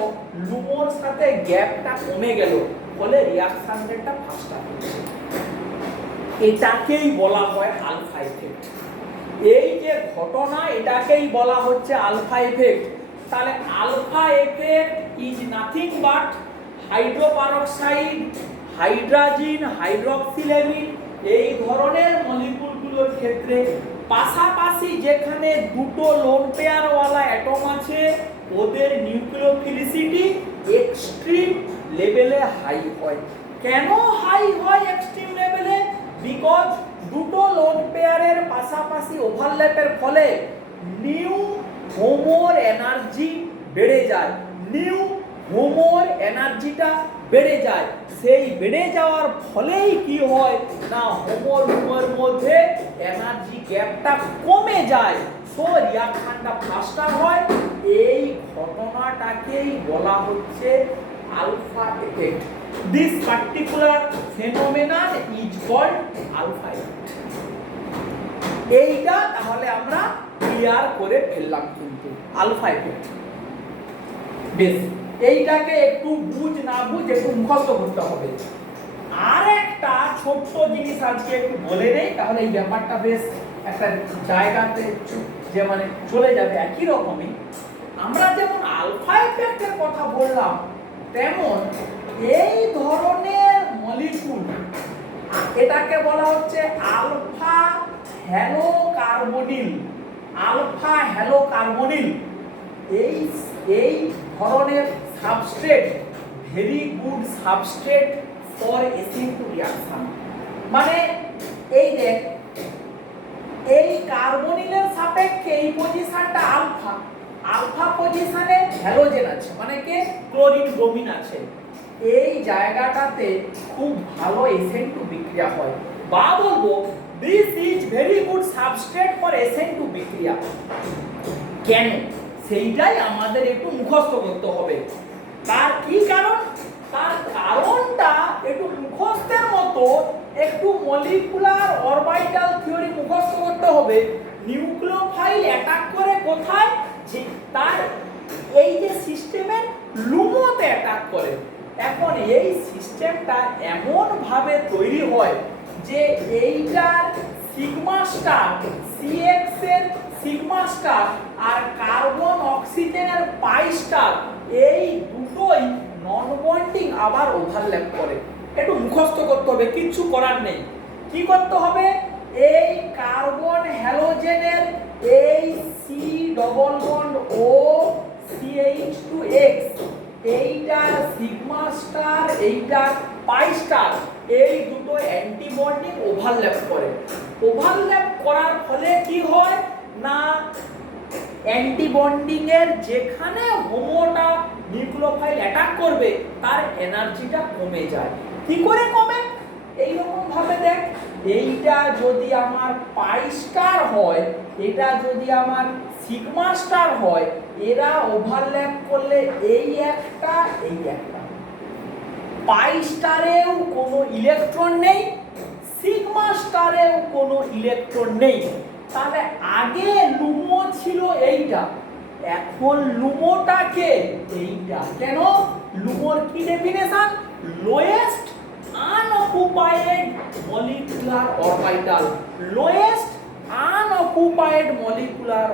লুমোর সাথে গ্যাপটা কমে গেল, ফলে রিঅ্যাকশন রেটটা ফাস্টার হচ্ছে। এটাকেই বলা হয় আলফা ইফেক্ট। এই যে ঘটনা এটাকেই বলা হচ্ছে আলফা ইফেক্ট। তাহলে alpha effect is nothing but hydroperoxide, hydrogen, hydroxylamine এই ধরনের মলিকুলগুলোর ক্ষেত্রে পাশাপাশি যেখানে দুটো লোন পেয়ারওয়ালা অ্যাটম আছে ওদের নিউক্লিওফিলিসিটি এক্সট্রিম লেভেলে হাই হয়। কেন হাই হয় এক্সট্রিম লেভেলে? বিকজ দুটো লোন পেয়ারের পাশাপাশি ওভারল্যাপের ফলে নিউ হোমোর এনার্জি বেড়ে যায়, নিউ হোমোর এনার্জিটা বেড়ে যায়। সেই বেড়ে যাওয়ার ফলেই কি হয় না হোমোর হোমোর মধ্যে এনার্জি গ্যাপটা কমে যায়, সো রিঅ্যাকশনটা ফাস্টার হয়। এই ঘটনাটাকেই বলা হচ্ছে alpha effect. This particular phenomenon is called alpha effect. এইটা তাহলে আমরা ক্লিয়ার করে ফেললাম কিন্তু আলফা ইফেক্ট। বেশ, এইটাকে একটু বুঝ না বুঝ একটু মুখস্থ করতে হবে। আর একটা ছোট্ট জিনিস আজকে একটু বলে নেই, তাহলে এই ব্যাপারটা বেশ একটা জায়গাতে যে মানে চলে যাবে। একই রকমই আমরা যেমন আলফা ইফেক্টের কথা বললাম তেমন এই ধরনের মলিকুল এটাকে বলা হচ্ছে alpha halo carbonyl, alpha halo carbonyl. এই ধরনের substrate very good substrate for acid reaction. মানে এই দেখ এই কার্বনিলের সাপেক্ষে এই পজিশনটা আলফা, আলফা পজিশনে হ্যালোজেন আছে মানে কে ক্লোরিন ব্রোমিন আছে, এই জায়গাটাতে খুব ভালো SN2 বিক্রিয়া হয়, বা বলবো this is very good substrate for SN2 বিক্রিয়া। কেন সেইটাই আমাদের একটু মুখস্থ করতে হবে। তার কি কারণ? তার কারণটা একটু মুখস্থের মতো একটু মলিকুলার অরবিটাল থিওরি মুখস্থ করতে হবে। নিউক্লিওফাইল অ্যাটাক করে কোথায়? যে তার এই যে সিস্টেমের লুমোতে অ্যাটাক করে। এখন এই সিস্টেমটা এমন ভাবে তৈরি হয় যে এইটার সিগমা স্টার CX এর সিগমা স্টার আর কার্বন অক্সিজেনের পাই স্টার এই দুটোই নন বন্ডিং আবার ওভারল্যাপ করে। একটু মুখস্থ করতে হবে, কিচ্ছু করার নেই। কি করতে হবে, এই কার্বন হ্যালোজেনের এই সি ডবল বন্ড ও CH2X এইটা সিগমা স্টার এইটা পাই স্টার এই দুটো অ্যান্টি বন্ডিং ওভারল্যাপ করে। ওভারল্যাপ করার ফলে কি হয় না, অ্যান্টি বন্ডিং এর যেখানে হোমোটা নিউক্লিওফাইল অ্যাটাক করবে তার এনার্জিটা কমে যায়। কি করে কমে, এই রকম ভাবে দেখ, এইটা যদি আমার পাই স্টার হয়, এটা যদি আমার সিগমা স্টার হয়, এরা ওভারল্যাপ করলে এই একটা পাই স্টারেও কোনো ইলেকট্রন নেই, সিগমা স্টারেও কোনো ইলেকট্রন নেই। তাহলে আগে লুমো ছিল এইটা, এখন লুমোটাকে এইটা। কেন? লুমোর কি definition? Lowest unoccupied molecular orbital, lowest unoccupied molecular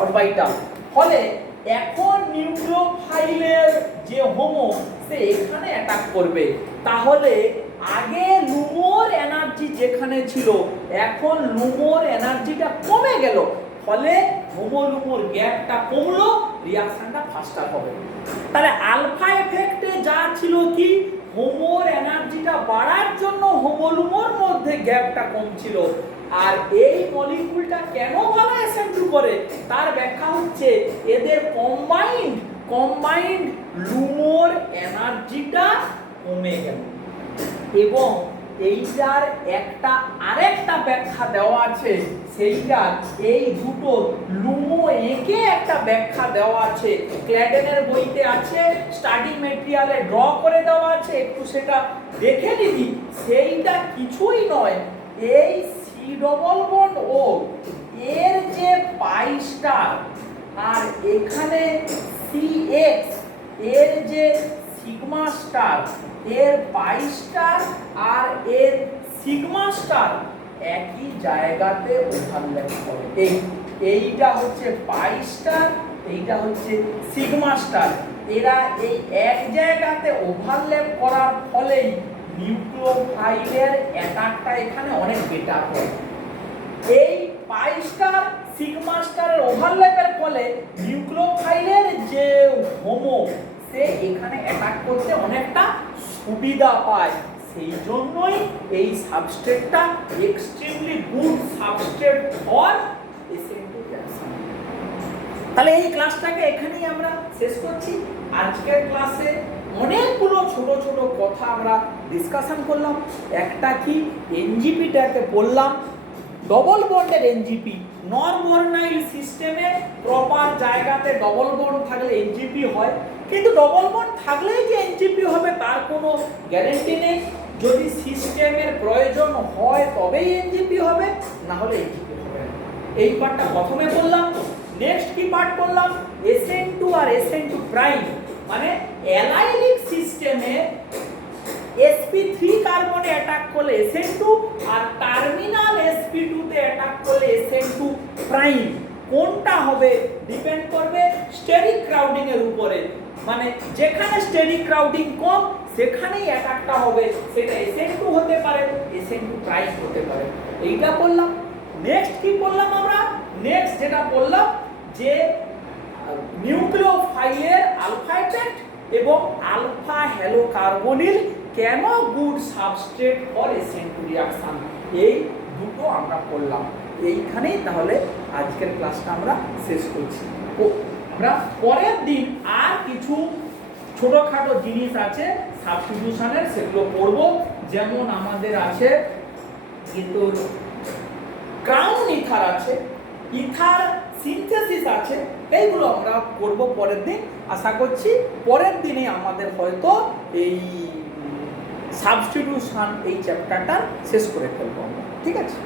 orbital. ফলে এখন নিউক্লিওফাইলের যে হোমো সে এখানে অ্যাটাক করবে। তাহলে আগে লুমোর এনার্জি যেখানে ছিল, এখন লুমোর এনার্জিটা কমে গেল, ফলে হোমো লুমোর গ্যাপটা কমলো, রিঅ্যাকশনটা ফাস্টার হবে। তাহলে আলফা এফেক্টে যা ছিল কি, হোমোর এনার্জিটা বাড়ার জন্য হোমো লুমোর মধ্যে গ্যাপটা কম ছিল। আর এই মলিকুলটা কেন ভালো SN2 করে তার ব্যাখ্যা হচ্ছে এদের কম্বাইন্ড লুমোর এনার্জিটা কমে গেল। এবং এইটার আরেকটা ব্যাখ্যা দেওয়া আছে, সেইটা এই দুটো লুমো একে একটা ব্যাখ্যা দেওয়া আছে, ক্ল্যাডেনের বইতে আছে, স্টাডি মেটেরিয়ালে ড্র করে দেওয়া আছে, একটু সেটা দেখে নিবি। সেইটা কিছুই নয়, এই সি ডবল বন্ড ও এর যে পাই স্টার আর এখানে CX এর যে সিগমা স্টার, এর পাই স্টার আর এর সিগমা স্টার একই জায়গাতে ওভারল্যাপ করে। এইটা হচ্ছে পাই স্টার, এইটা হচ্ছে সিগমা স্টার, এরা এই এক জায়গাতে ওভারল্যাপ করার ফলেই নিউক্লিওফাইলের অ্যাটাকটা এখানে অনেক বেটার হয়। এই পাই স্টার সিগমা স্টারের ওভারল্যাপের ফলে নিউক্লিওফাইলের যে হোমো সে এখানে অ্যাটাক করতে অনেকটা সুবিধা পায়। সেই জন্যই এই সাবস্ট্রেটটা extremely good substrate for SN2 reaction. তাহলে এই ক্লাসটাকে এখানেই আমরা শেষ করছি। আজকের ক্লাসে অনেকগুলো ছোট ছোট কথা আমরা ডিসকাশন করলাম। একটা কি, এনজিপিটাকে বললাম, ডবল বন্ডের এনজিপি, নরবর্নাইল সিস্টেমে প্রপার জায়গাতে ডবল বন্ড থাকলে এনজিপি হয়, কিন্তু ডবল বন্ড থাকলেই যে এনজিপি হবে তার কোনো গ্যারান্টি নেই। যদি সিস্টেমের প্রয়োজন হয় তবেই এনজিপি হবে, না হলে এনজিপি হবে না। এই পার্টটা প্রথমে বললাম। নেক্সট কি পার্ট করলাম, SN2 আর SN2 প্রাইম, মানে অ্যালাইলিক সিস্টেমে sp3 কার্বনে অ্যাটাক করলে SN2 আর টার্মিনাল sp2 তে অ্যাটাক করলে SN2 প্রাইম। কোনটা হবে ডিপেন্ড করবে স্টেরিক ক্রাউডিং এর উপরে, মানে যেখানে স্টেরিক ক্রাউডিং কম সেখানেই অ্যাটাকটা হবে, সেটা SN2 হতে পারে, SN2 প্রাইম হতে পারে। এইটা বললাম। নেক্সট কি বললাম আমরা, নেক্সট যেটা বললাম যে নিউক্লিওফাইলের আলফা এফেক্ট এবং আলফা হ্যালো কার্বনিল কেন good substrate for SN2 reaction, এই দুটো আমরা করলাম। এইখানেই তাহলে আজকের ক্লাসটা আমরা শেষ করছি। আমরা পরের দিন আর কিছু ছোটখাটো জিনিস আছে সাবস্টিটিউশনের, সেগুলো পড়ব। যেমন আমাদের আছে কিন্তু ক্রাউন ইথার আছে, ইথার সিনথেসিস আছে, এইগুলো আমরা করব পরের দিন। আশা করছি পরের দিনে আমাদের হয়তো এই সাবস্টিটিউশন এই চ্যাপ্টারটা শেষ করে ফেলবো আমরা। ঠিক আছে।